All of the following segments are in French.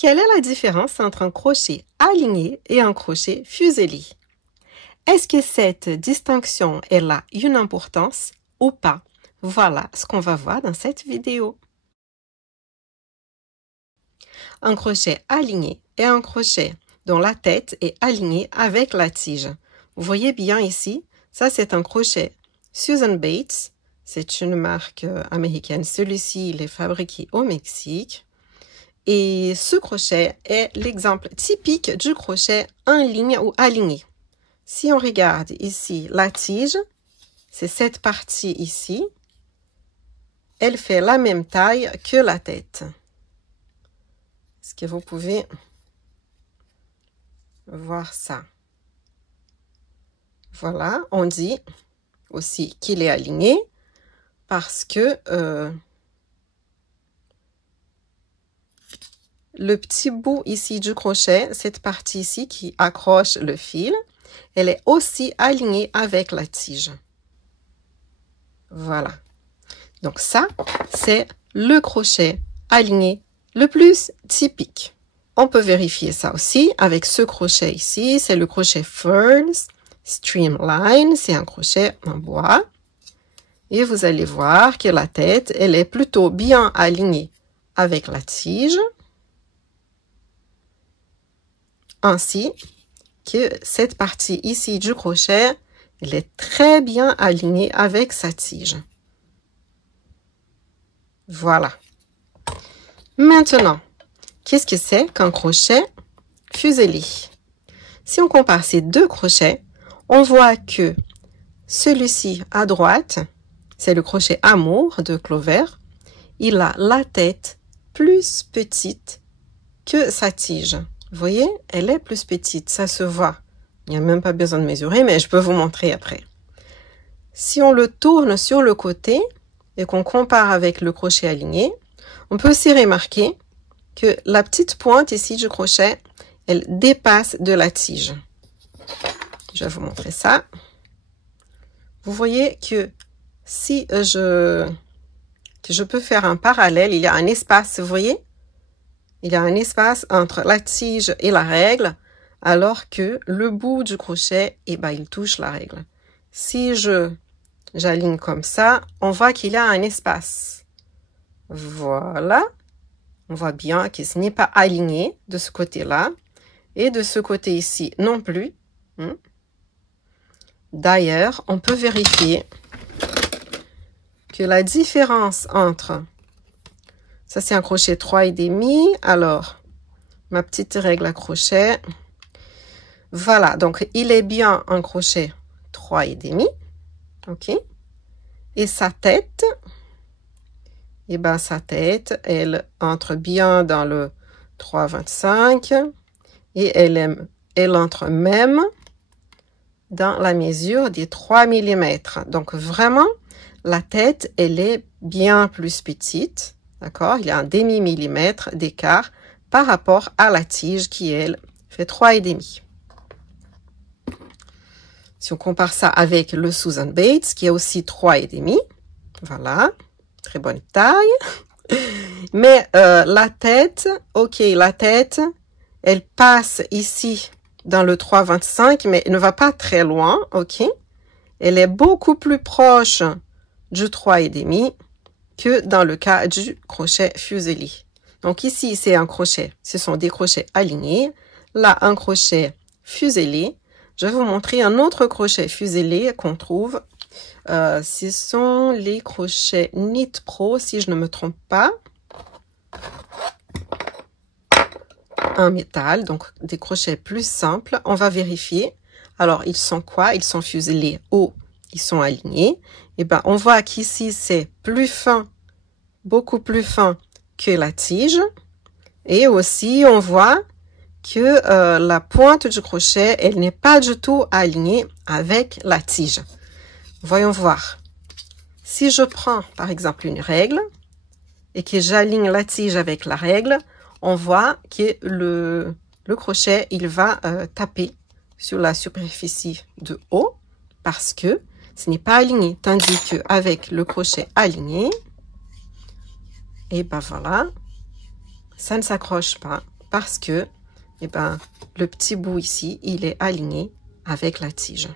Quelle est la différence entre un crochet aligné et un crochet fuselé? Est-ce que cette distinction elle a une importance ou pas? Voilà ce qu'on va voir dans cette vidéo. Un crochet aligné est un crochet dont la tête est alignée avec la tige. Vous voyez bien ici, ça c'est un crochet Susan Bates. C'est une marque américaine. Celui-ci, il est fabriqué au Mexique. Et ce crochet est l'exemple typique du crochet en ligne ou aligné. Si on regarde ici la tige, c'est cette partie ici. Elle fait la même taille que la tête. Est-ce que vous pouvez voir ça? Voilà, on dit aussi qu'il est aligné parce que le petit bout ici du crochet, cette partie ici qui accroche le fil, elle est aussi alignée avec la tige. Voilà. Donc ça, c'est le crochet aligné le plus typique. On peut vérifier ça aussi avec ce crochet ici. C'est le crochet Ferns Streamline. C'est un crochet en bois. Et vous allez voir que la tête, elle est plutôt bien alignée avec la tige. Ainsi que cette partie ici du crochet, elle est très bien alignée avec sa tige. Voilà. Maintenant, qu'est-ce que c'est qu'un crochet fuselé? Si on compare ces deux crochets, on voit que celui-ci à droite, c'est le crochet Amour de Clover. Il a la tête plus petite que sa tige. Vous voyez, elle est plus petite, ça se voit. Il n'y a même pas besoin de mesurer, mais je peux vous montrer après. Si on le tourne sur le côté et qu'on compare avec le crochet aligné, on peut aussi remarquer que la petite pointe ici du crochet, elle dépasse de la tige. Je vais vous montrer ça. Vous voyez que si je peux faire un parallèle, il y a un espace, vous voyez? Il y a un espace entre la tige et la règle, alors que le bout du crochet, eh ben, il touche la règle. Si j'aligne comme ça, on voit qu'il y a un espace. Voilà. On voit bien que ce n'est pas aligné de ce côté-là. Et de ce côté ici non plus. D'ailleurs, on peut vérifier que la différence entre... Ça, c'est un crochet 3,5. Alors, ma petite règle à crochet. Voilà, donc il est bien un crochet 3,5. OK. Et sa tête, eh ben, sa tête, elle entre bien dans le 3,25 et elle entre même dans la mesure des 3 mm. Donc, vraiment, la tête, elle est bien plus petite. D'accord? Il y a un demi-millimètre d'écart par rapport à la tige qui, elle, fait 3,5. Si on compare ça avec le Susan Bates, qui est aussi 3,5. Voilà. Très bonne taille. Mais la tête, ok, la tête, elle passe ici dans le 3,25, mais elle ne va pas très loin, ok? Elle est beaucoup plus proche du 3,5 que dans le cas du crochet fuselé. Donc ici, c'est un crochet, ce sont des crochets alignés. Là, un crochet fuselé. Je vais vous montrer un autre crochet fuselé qu'on trouve. Ce sont les crochets Knit Pro, si je ne me trompe pas. En métal, donc des crochets plus simples. On va vérifier. Alors, ils sont quoi? Ils sont fuselés ou ils sont alignés. Et ben, on voit qu'ici, c'est plus fin, beaucoup plus fin que la tige. Et aussi, on voit que la pointe du crochet, elle n'est pas du tout alignée avec la tige. Voyons voir. Si je prends, par exemple, une règle et que j'aligne la tige avec la règle, on voit que le crochet, il va taper sur la superficie de haut parce que ce n'est pas aligné. Tandis qu'avec le crochet aligné, et ben voilà, ça ne s'accroche pas. parce que eh ben, le petit bout ici, il est aligné avec la tige.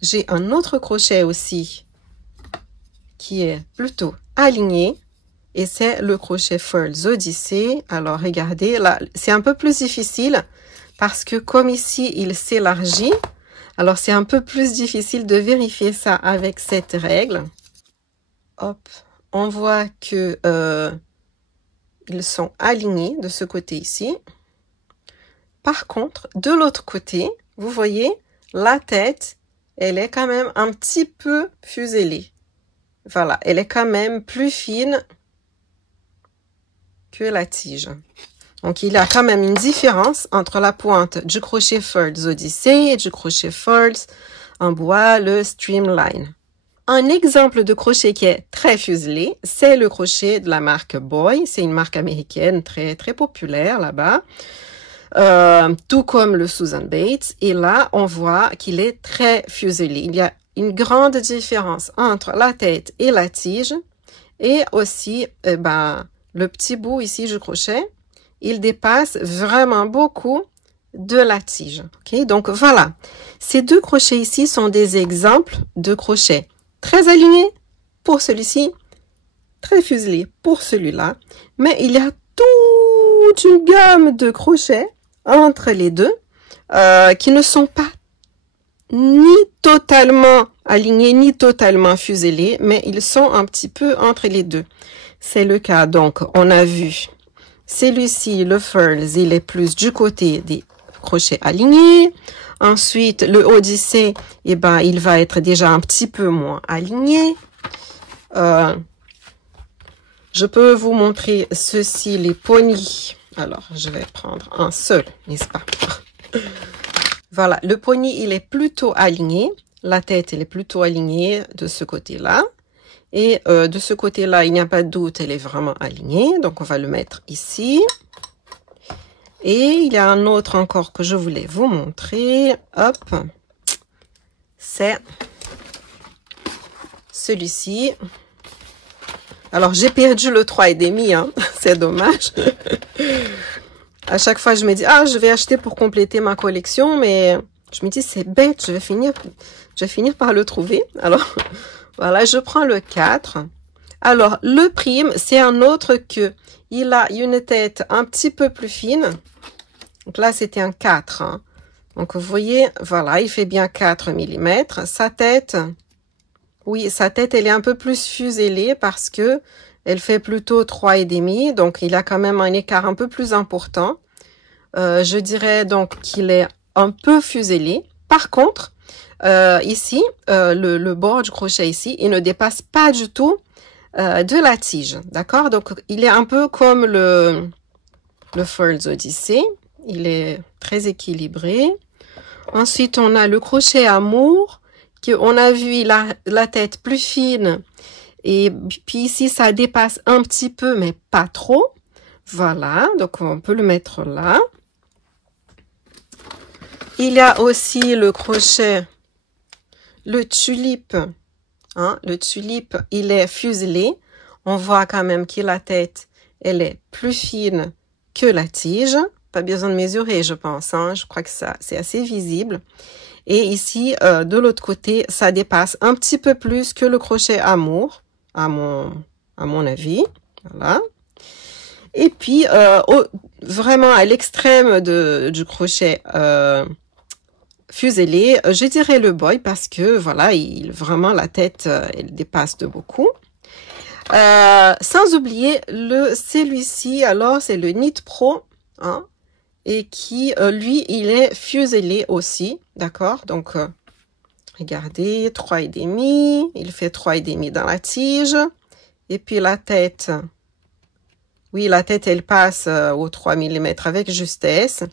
J'ai un autre crochet aussi qui est plutôt aligné et c'est le crochet Furls Odyssey. Alors regardez, là, c'est un peu plus difficile parce que comme ici, il s'élargit, alors c'est un peu plus difficile de vérifier ça avec cette règle. Hop, on voit que ils sont alignés de ce côté ici. Par contre, de l'autre côté, vous voyez, la tête, elle est quand même un petit peu fuselée. Voilà, elle est quand même plus fine que la tige. Donc, il y a quand même une différence entre la pointe du crochet Furls Odyssey et du crochet Furls en bois, le Streamline. Un exemple de crochet qui est très fuselé, c'est le crochet de la marque Boy. C'est une marque américaine très populaire là-bas. Tout comme le Susan Bates. Et là, on voit qu'il est très fuselé. Il y a une grande différence entre la tête et la tige. Et aussi, le petit bout ici du crochet, il dépasse vraiment beaucoup de la tige. Okay? Donc, voilà. Ces deux crochets ici sont des exemples de crochets très alignés pour celui-ci, très fuselé pour celui-là. Mais il y a toute une gamme de crochets entre les deux qui ne sont pas ni totalement alignés ni totalement fuselés, mais ils sont un petit peu entre les deux. C'est le cas, donc on a vu celui-ci, le Furls, il est plus du côté des crochets alignés. Ensuite, le Odyssey, eh ben, il va être déjà un petit peu moins aligné. Je peux vous montrer ceci, les ponies. Alors, je vais prendre un seul, n'est-ce pas? Voilà, le pony, il est plutôt aligné. La tête, elle est plutôt alignée de ce côté-là. Et de ce côté-là, il n'y a pas de doute, elle est vraiment alignée. Donc, on va le mettre ici. Et il y a un autre encore que je voulais vous montrer. Hop. C'est celui-ci. Alors, j'ai perdu le 3,5, hein. C'est dommage. À chaque fois, je me dis, ah, je vais acheter pour compléter ma collection, mais je me dis, c'est bête, je vais finir par le trouver. Alors, voilà, je prends le 4. Alors, le prime, c'est un autre que il a une tête un petit peu plus fine. Donc là, c'était un 4. Hein. Donc, vous voyez, voilà, il fait bien 4 mm. Sa tête, oui, sa tête, elle est un peu plus fuselée parce que elle fait plutôt 3,5. Donc, il a quand même un écart un peu plus important. Je dirais donc qu'il est un peu fuselé. Par contre, ici, le bord du crochet ici, il ne dépasse pas du tout de la tige. D'accord? Donc, il est un peu comme le Furls Odyssey. Il est très équilibré. Ensuite, on a le crochet Amour, qu'on a vu, il a la tête plus fine. Et puis ici, ça dépasse un petit peu, mais pas trop. Voilà, donc on peut le mettre là. Il y a aussi le crochet, le tulipe. Hein, le tulipe, il est fuselé. On voit quand même que la tête, elle est plus fine que la tige. Pas besoin de mesurer, je pense. Hein, je crois que ça, c'est assez visible. Et ici, de l'autre côté, ça dépasse un petit peu plus que le crochet Amour, à mon avis. Voilà. Et puis, vraiment à l'extrême du crochet fuselé, je dirais le Boy parce que, voilà, vraiment la tête, elle dépasse de beaucoup. Sans oublier celui-ci, alors c'est le Knit Pro, hein, et qui, lui, il est fuselé aussi, d'accord? Donc, regardez, 3,5, il fait 3,5 dans la tige. Et puis la tête, oui, la tête, elle passe aux 3 mm avec justesse.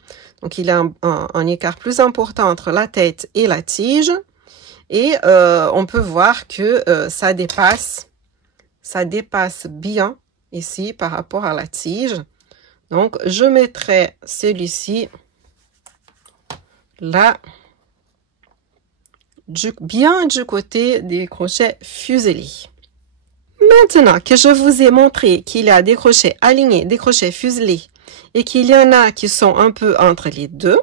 Donc, il y a un écart plus important entre la tête et la tige. Et on peut voir que ça dépasse bien ici par rapport à la tige. Donc, je mettrai celui-ci là. bien du côté des crochets fuselés. Maintenant que je vous ai montré qu'il y a des crochets alignés, des crochets fuselés et qu'il y en a qui sont un peu entre les deux,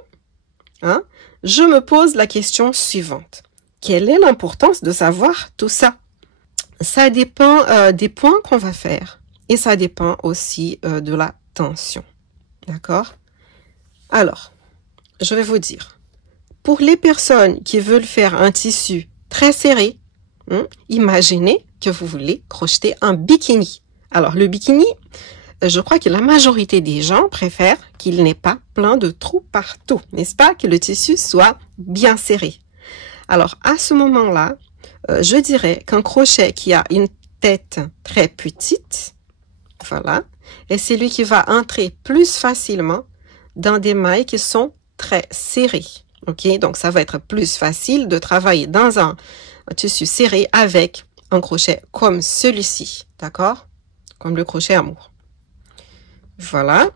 hein, je me pose la question suivante. Quelle est l'importance de savoir tout ça? Ça dépend des points qu'on va faire et ça dépend aussi de la tension. D'accord? Alors, je vais vous dire. Pour les personnes qui veulent faire un tissu très serré, imaginez que vous voulez crocheter un bikini. Alors, le bikini, je crois que la majorité des gens préfèrent qu'il n'ait pas plein de trous partout, n'est-ce pas? Que le tissu soit bien serré. Alors, à ce moment-là, je dirais qu'un crochet qui a une tête très petite, voilà, est celui qui va entrer plus facilement dans des mailles qui sont très serrées. Ok, donc ça va être plus facile de travailler dans un tissu serré avec un crochet comme celui-ci, d'accord? Comme le crochet amour. Voilà.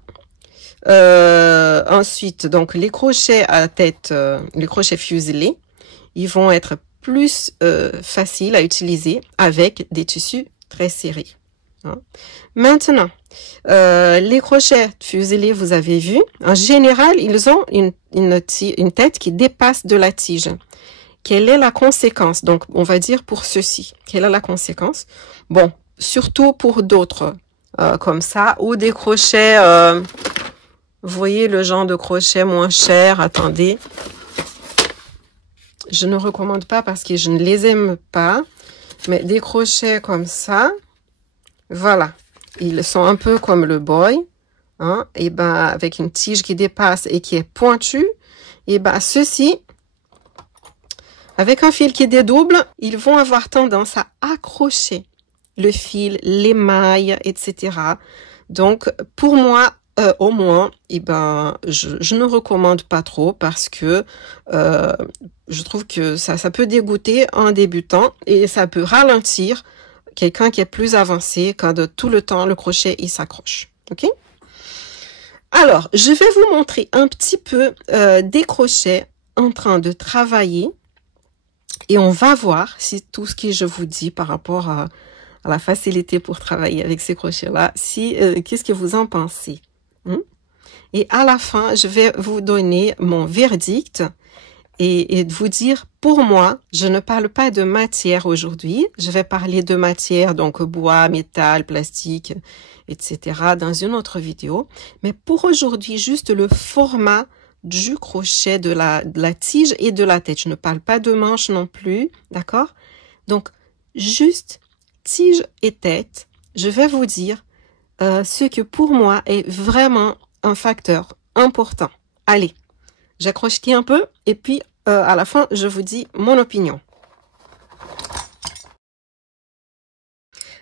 Ensuite, donc les crochets à tête, les crochets fuselés, ils vont être plus faciles à utiliser avec des tissus très serrés. Hein. Maintenant, les crochets fuselés, vous avez vu, en général, ils ont une tête qui dépasse de la tige. Quelle est la conséquence? Donc, on va dire pour ceci. Quelle est la conséquence? Bon, surtout pour d'autres, comme ça, ou des crochets, vous voyez le genre de crochet moins cher, attendez. Je ne recommande pas parce que je ne les aime pas, mais des crochets comme ça, voilà. Ils sont un peu comme le boy, hein, et ben avec une tige qui dépasse et qui est pointue, et ben ceux-ci, avec un fil qui dédouble, ils vont avoir tendance à accrocher le fil, les mailles, etc. Donc pour moi, au moins, et ben je ne recommande pas trop parce que je trouve que ça peut dégoûter un débutant et ça peut ralentir quelqu'un qui est plus avancé quand de tout le temps le crochet il s'accroche. Ok? Alors, je vais vous montrer un petit peu des crochets en train de travailler et on va voir si tout ce que je vous dis par rapport à la facilité pour travailler avec ces crochets-là, si qu'est-ce que vous en pensez? Et à la fin, je vais vous donner mon verdict et de vous dire, pour moi, je ne parle pas de matière aujourd'hui. Je vais parler de matière, donc bois, métal, plastique, etc. dans une autre vidéo. Mais pour aujourd'hui, juste le format du crochet, de la tige et de la tête. Je ne parle pas de manche non plus, d'accord? Donc, juste tige et tête, je vais vous dire ce que pour moi est vraiment un facteur important. Allez, j'ai crocheté un peu et puis à la fin, je vous dis mon opinion.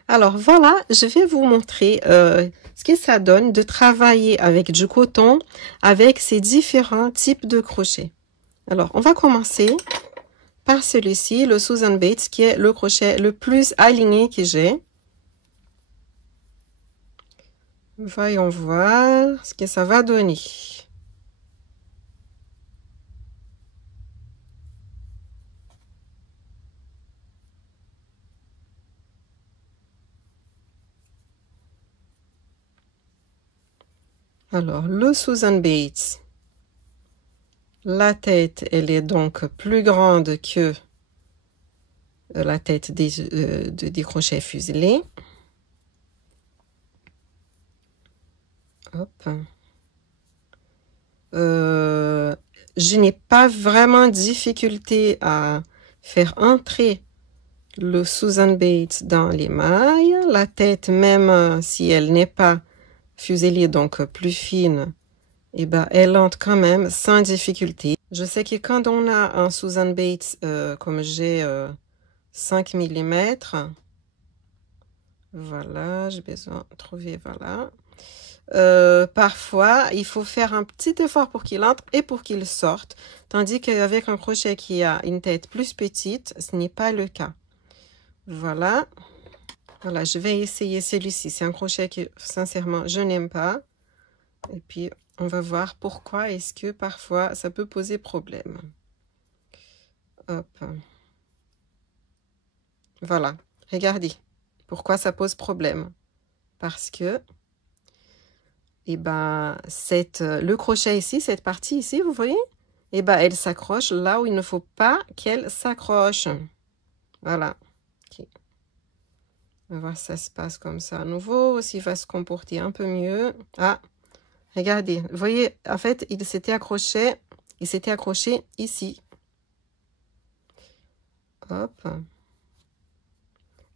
Alors voilà, je vais vous montrer ce que ça donne de travailler avec du coton, avec ces différents types de crochets. Alors, on va commencer par celui-ci, le Susan Bates, qui est le crochet le plus aligné que j'ai. Voyons voir ce que ça va donner. Alors, le Susan Bates, la tête, elle est donc plus grande que la tête des crochets fuselés. Hop. Je n'ai pas vraiment de difficulté à faire entrer le Susan Bates dans les mailles. La tête, même si elle n'est pas fuselée, donc plus fine, eh ben, elle entre quand même sans difficulté. Je sais que quand on a un Susan Bates, comme j'ai 5 mm, voilà, j'ai besoin de trouver, voilà. Parfois, il faut faire un petit effort pour qu'il entre et pour qu'il sorte. Tandis qu'avec un crochet qui a une tête plus petite, ce n'est pas le cas. Voilà. Voilà, je vais essayer celui-ci. C'est un crochet que, sincèrement, je n'aime pas. Et puis, on va voir pourquoi est-ce que parfois, ça peut poser problème. Hop. Voilà, regardez. Pourquoi ça pose problème? Parce que, eh ben, le crochet ici, cette partie ici, vous voyez? Eh ben, elle s'accroche là où il ne faut pas qu'elle s'accroche. Voilà. Okay. On va voir si ça se passe comme ça à nouveau, s'il va se comporter un peu mieux. Ah, regardez, vous voyez, en fait, il s'était accroché ici. Hop.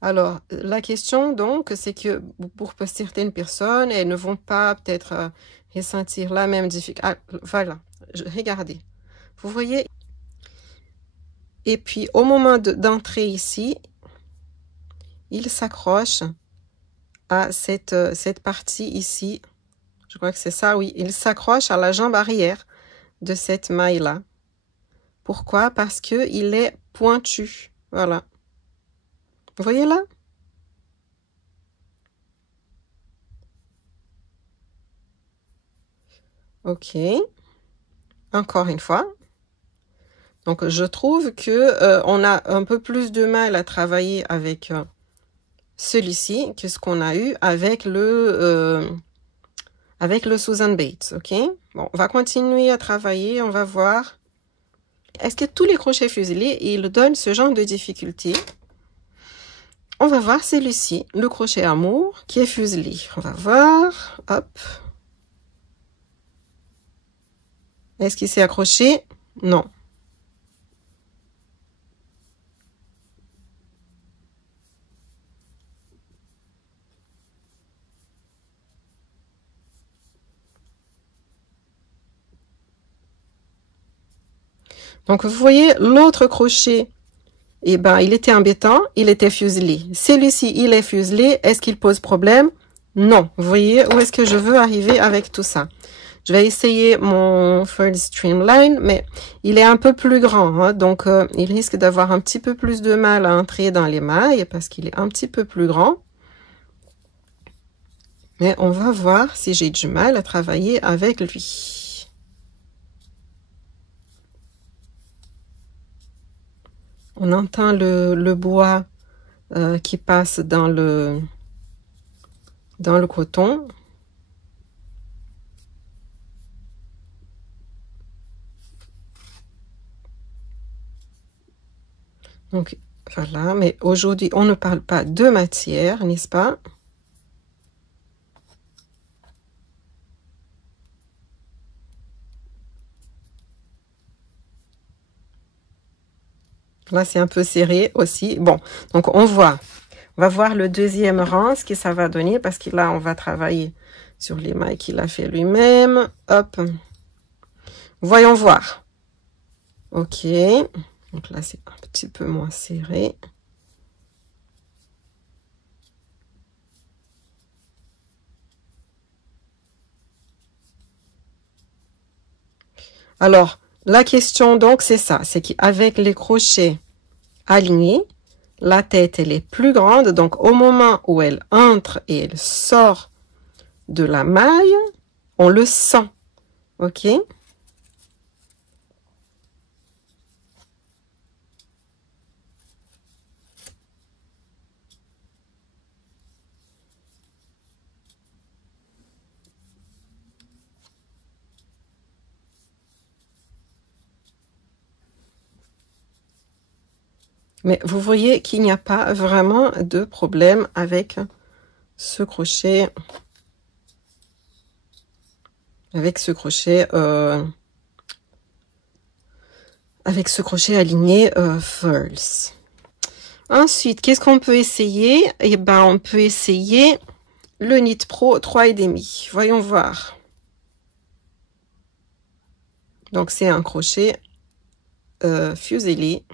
Alors, la question, donc, c'est que pour certaines personnes, elles ne vont pas peut-être ressentir la même difficulté. Ah, voilà, regardez. Vous voyez? Et puis, au moment d'entrer ici, il s'accroche à cette partie ici. Je crois que c'est ça, oui. Il s'accroche à la jambe arrière de cette maille-là. Pourquoi? Parce qu'il est pointu. Voilà. Vous voyez là? Ok. Encore une fois. Donc, je trouve que on a un peu plus de mal à travailler avec celui-ci que ce qu'on a eu avec le Susan Bates, ok? Bon, on va continuer à travailler, on va voir. Est-ce que tous les crochets fuselés, ils donnent ce genre de difficulté? On va voir celui-ci, le crochet amour, qui est fuselé. On va voir, hop. Est-ce qu'il s'est accroché? Non. Donc, vous voyez, l'autre crochet, eh ben, il était embêtant, il était fuselé. Celui-ci, il est fuselé. Est-ce qu'il pose problème? Non. Vous voyez où est-ce que je veux arriver avec tout ça? Je vais essayer mon Furl Streamline, mais il est un peu plus grand, hein, donc il risque d'avoir un petit peu plus de mal à entrer dans les mailles parce qu'il est un petit peu plus grand. Mais on va voir si j'ai du mal à travailler avec lui. On entend le bois qui passe dans le coton. Donc, voilà, mais aujourd'hui, on ne parle pas de matière, n'est-ce pas? Là, c'est un peu serré aussi. Bon, donc on va voir le deuxième rang, ce que ça va donner, parce que là, on va travailler sur les mailles qu'il a fait lui-même. Hop. Voyons voir. Ok. Donc là, c'est un petit peu moins serré. Alors, la question, donc, c'est ça. C'est qu'avec les crochets alignés, la tête, elle est plus grande. Donc, au moment où elle entre et elle sort de la maille, on le sent. Ok? Mais vous voyez qu'il n'y a pas vraiment de problème avec ce crochet. Avec ce crochet aligné Furls. Ensuite, qu'est-ce qu'on peut essayer? Eh ben, on peut essayer le Knit Pro 3,5. Voyons voir. Donc, c'est un crochet fuselé.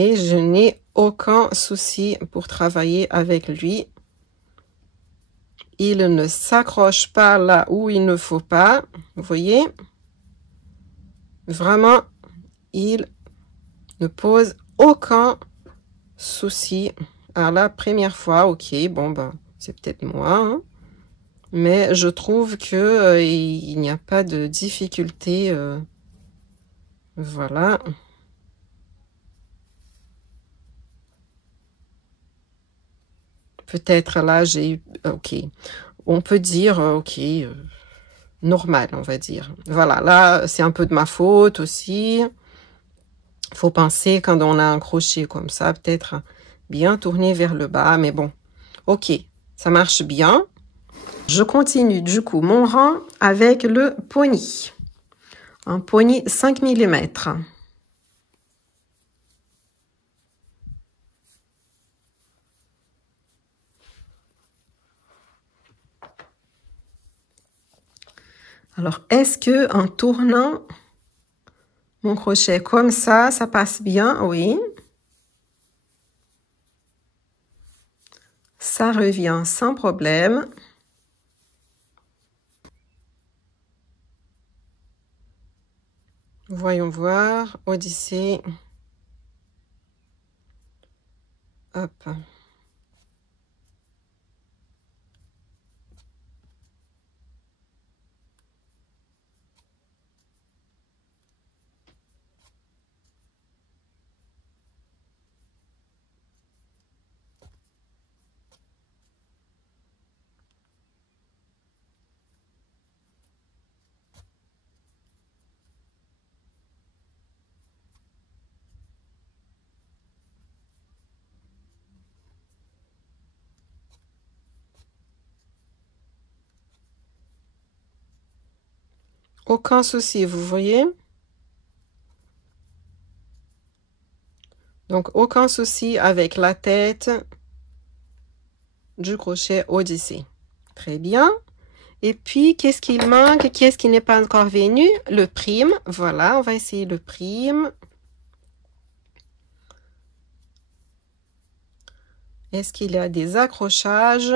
Et je n'ai aucun souci pour travailler avec lui. Il ne s'accroche pas là où il ne faut pas. Vous voyez? Vraiment, il ne pose aucun souci. À la première fois, ok, bon, ben, c'est peut-être moi. Hein. Mais je trouve que il n'y a pas de difficulté. Voilà. Peut-être là, j'ai eu... Ok. On peut dire, ok, normal, on va dire. Voilà, là, c'est un peu de ma faute aussi. Faut penser quand on a un crochet comme ça, peut-être bien tourné vers le bas. Mais bon, ok, ça marche bien. Je continue du coup mon rang avec le pony. Un pony 5 mm. Alors, est-ce que en tournant mon crochet comme ça passe bien? Oui. Ça revient sans problème. Voyons voir. Odyssée. Hop. Aucun souci, vous voyez? Donc, aucun souci avec la tête du crochet Odyssée. Très bien. Et puis, qu'est-ce qu'il manque? Qu'est-ce qui n'est pas encore venu? Le prime. Voilà, on va essayer le prime. Est-ce qu'il y a des accrochages?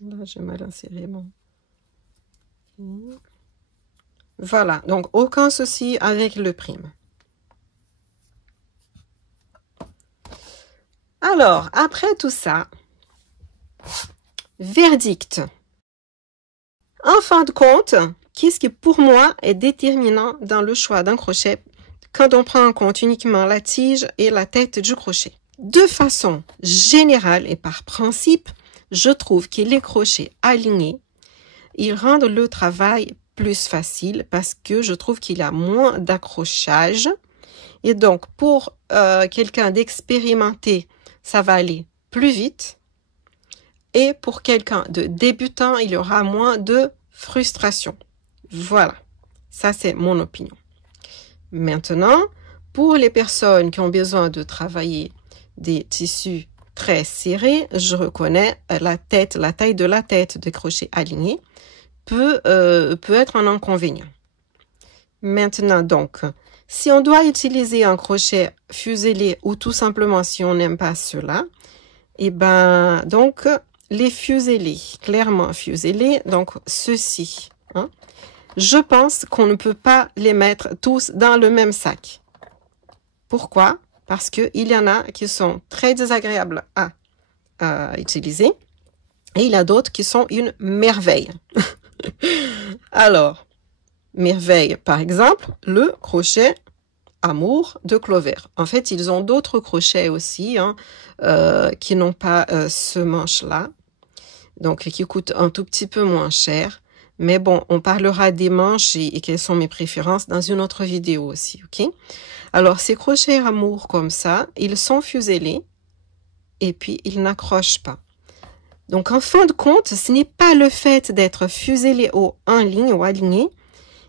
Là, j'ai mal inséré mon... Voilà, donc aucun souci avec le prime. Alors, après tout ça, verdict. En fin de compte, qu'est-ce qui pour moi est déterminant dans le choix d'un crochet quand on prend en compte uniquement la tige et la tête du crochet? De façon générale et par principe, je trouve que les crochets alignés, ils rendent le travail plus facile parce que je trouve qu'il y a moins d'accrochage. Et donc, pour quelqu'un d'expérimenté, ça va aller plus vite. Et pour quelqu'un de débutant, il y aura moins de frustration. Voilà, ça c'est mon opinion. Maintenant, pour les personnes qui ont besoin de travailler des tissus très serrés, je reconnais la taille de la tête de crochet aligné peut être un inconvénient. Maintenant donc, si on doit utiliser un crochet fuselé ou tout simplement si on n'aime pas cela, et ben donc les fuselés, clairement fuselés, donc ceux-ci, hein, je pense qu'on ne peut pas les mettre tous dans le même sac. Pourquoi? Parce qu'il y en a qui sont très désagréables à utiliser et il y a d'autres qui sont une merveille. Alors, merveille, par exemple, le crochet Amour de Clover. En fait, ils ont d'autres crochets aussi hein, qui n'ont pas ce manche-là, donc qui coûtent un tout petit peu moins cher. Mais bon, on parlera des manches et quelles sont mes préférences dans une autre vidéo aussi, ok? Alors, ces crochets Amour comme ça, ils sont fuselés et puis ils n'accrochent pas. Donc, en fin de compte, ce n'est pas le fait d'être fuselé en ligne ou aligné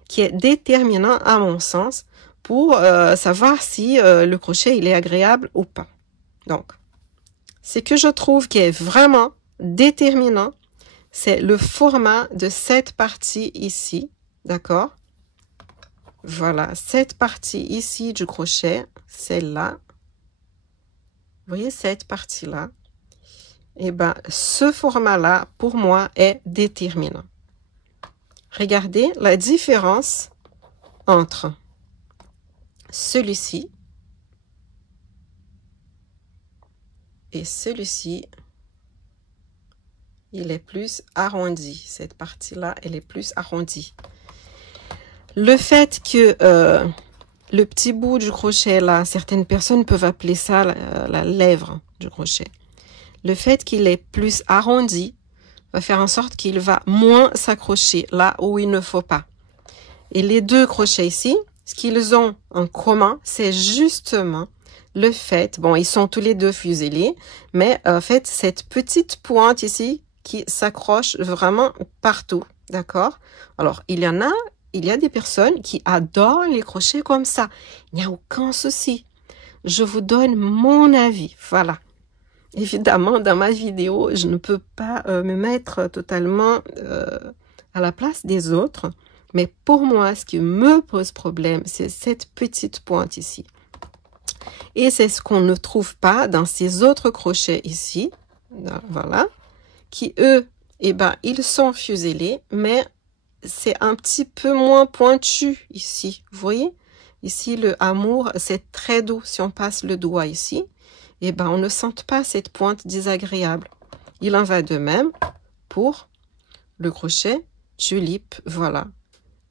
qui est déterminant à mon sens pour savoir si le crochet il est agréable ou pas. Donc, ce que je trouve qui est vraiment déterminant, c'est le format de cette partie ici, d'accord? Voilà, cette partie ici du crochet, celle-là, vous voyez cette partie-là, et ben ce format-là, pour moi, est déterminant. Regardez la différence entre celui-ci et celui-ci. Il est plus arrondi. Cette partie-là, elle est plus arrondie. Le fait que le petit bout du crochet, là, certaines personnes peuvent appeler ça la lèvre du crochet. Le fait qu'il est plus arrondi va faire en sorte qu'il va moins s'accrocher là où il ne faut pas. Et les deux crochets ici, ce qu'ils ont en commun, c'est justement le fait, bon, ils sont tous les deux fuselés, mais en fait, cette petite pointe ici qui s'accroche vraiment partout, d'accord? Alors, il y a des personnes qui adorent les crochets comme ça. Il n'y a aucun souci. Je vous donne mon avis, voilà. Évidemment, dans ma vidéo, je ne peux pas me mettre totalement à la place des autres. Mais pour moi, ce qui me pose problème, c'est cette petite pointe ici. Et c'est ce qu'on ne trouve pas dans ces autres crochets ici. Voilà. Qui, eux, eh ben, ils sont fuselés, mais c'est un petit peu moins pointu ici. Vous voyez? Ici, le amour, c'est très doux. Si on passe le doigt ici, eh ben, on ne sent pas cette pointe désagréable. Il en va de même pour le crochet tulipe. Voilà.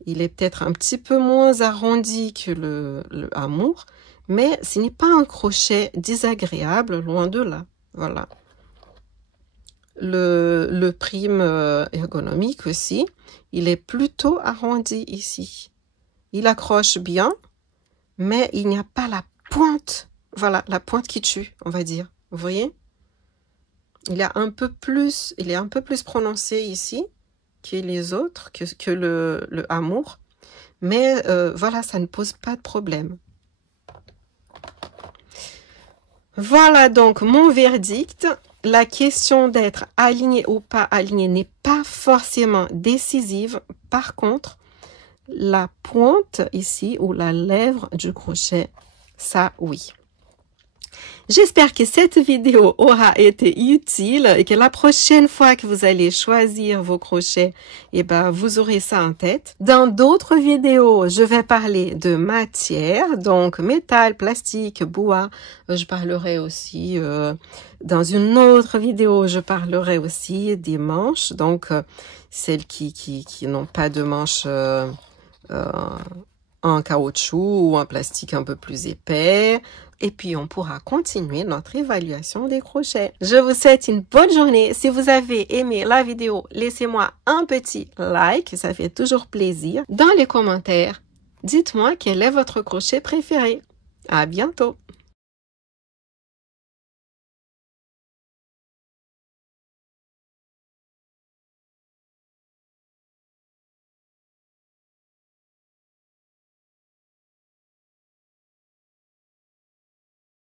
Il est peut-être un petit peu moins arrondi que le amour, mais ce n'est pas un crochet désagréable, loin de là. Voilà. Le prime ergonomique aussi, il est plutôt arrondi ici. Il accroche bien, mais il n'y a pas la pointe. Voilà, la pointe qui tue, on va dire. Vous voyez? Il est un peu plus prononcé ici que les autres, que le amour. Mais voilà, ça ne pose pas de problème. Voilà donc mon verdict. La question d'être aligné ou pas aligné n'est pas forcément décisive. Par contre, la pointe ici ou la lèvre du crochet, ça oui. J'espère que cette vidéo aura été utile et que la prochaine fois que vous allez choisir vos crochets, eh ben, vous aurez ça en tête. Dans d'autres vidéos, je vais parler de matière, donc métal, plastique, bois. Je parlerai aussi, dans une autre vidéo, je parlerai aussi des manches, donc celles qui n'ont pas de manches en caoutchouc ou en plastique un peu plus épais. Et puis, on pourra continuer notre évaluation des crochets. Je vous souhaite une bonne journée. Si vous avez aimé la vidéo, laissez-moi un petit like. Ça fait toujours plaisir. Dans les commentaires, dites-moi quel est votre crochet préféré. À bientôt!